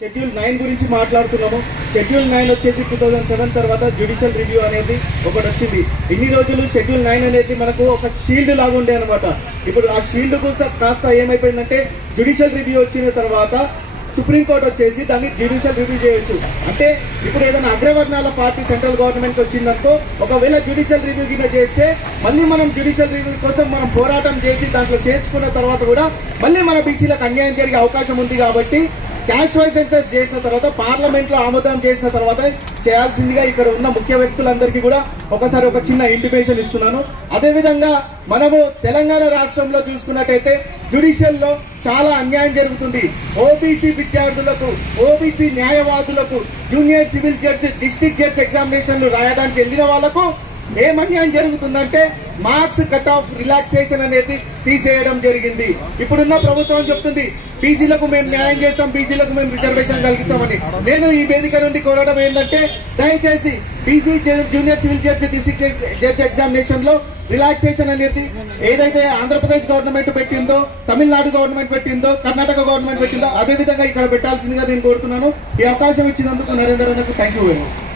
Schedule nine గురించి మాట్లాడుతున్నాము. Schedule nine వచ్చేసి టూ థౌజండ్ సెవెన్ తర్వాత జ్యుడిషియల్ రివ్యూ అనేది ఒకటి వచ్చింది. ఇన్ని రోజులు షెడ్యూల్ నైన్ అనేది మనకు ఒక షీల్డ్ లాగా ఉండే అనమాట ఇప్పుడు ఆ షీల్డ్ కోసం కాస్త ఏమైపోయిందంటే జ్యుడిషియల్ రివ్యూ వచ్చిన తర్వాత సుప్రీంకోర్టు వచ్చేసి దాన్ని జ్యుడిషియల్ రివ్యూ చేయొచ్చు. అంటే ఇప్పుడు ఏదైనా అగ్రవర్ణాల పార్టీ సెంట్రల్ గవర్నమెంట్ వచ్చిందనుకో ఒకవేళ జ్యుడిషియల్ రివ్యూ కింద చేస్తే మళ్ళీ మనం జ్యుడిషియల్ రివ్యూ కోసం మనం పోరాటం చేసి దాంట్లో చేర్చుకున్న తర్వాత కూడా మళ్ళీ మన బీసీలకు అన్యాయం జరిగే అవకాశం ఉంది కాబట్టి క్యాష్ వైజ్ సెన్సస్ చేసిన తర్వాత పార్లమెంట్లో ఆమోదం చేసిన తర్వాత చేయాల్సిందిగా ఇక్కడ ఉన్న ముఖ్య వ్యక్తులందరికీ కూడా ఒకసారి ఒక చిన్న ఇంటిమేషన్ ఇస్తున్నాను. అదేవిధంగా మనము తెలంగాణ రాష్ట్రంలో చూసుకున్నట్టయితే జుడిషియల్లో చాలా అన్యాయం జరుగుతుంది. ఓబీసీ విద్యార్థులకు OBC న్యాయవాదులకు junior civil judge district judge ఎగ్జామినేషన్లు రాయడానికి వెళ్ళిన వాళ్ళకు ఏం అన్యాయం జరుగుతుందంటే మార్క్స్ కట్ ఆఫ్ రిలాక్సేషన్ అనేది తీసేయడం జరిగింది. ఇప్పుడున్న ప్రభుత్వం చెప్తుంది బీసీలకు మేము న్యాయం చేస్తాం బీసీలకు మేము రిజర్వేషన్ కలిగిస్తామని నేను ఈ వేదిక నుండి కోరడం ఏంటంటే దయచేసి BC junior civil judge district judge ఎగ్జామినేషన్లో రిలాక్సేషన్ అనేది ఏదైతే ఆంధ్రప్రదేశ్ గవర్నమెంట్ పెట్టిందో తమిళనాడు గవర్నమెంట్ పెట్టిందో కర్ణాటక గవర్నమెంట్ పెట్టిందో అదే విధంగా ఇక్కడ పెట్టాల్సిందిగా నేను కోరుతున్నాను. ఈ అవకాశం ఇచ్చినందుకు నరేంద్ర అన్నకు థ్యాంక్ యూ వెరీ మచ్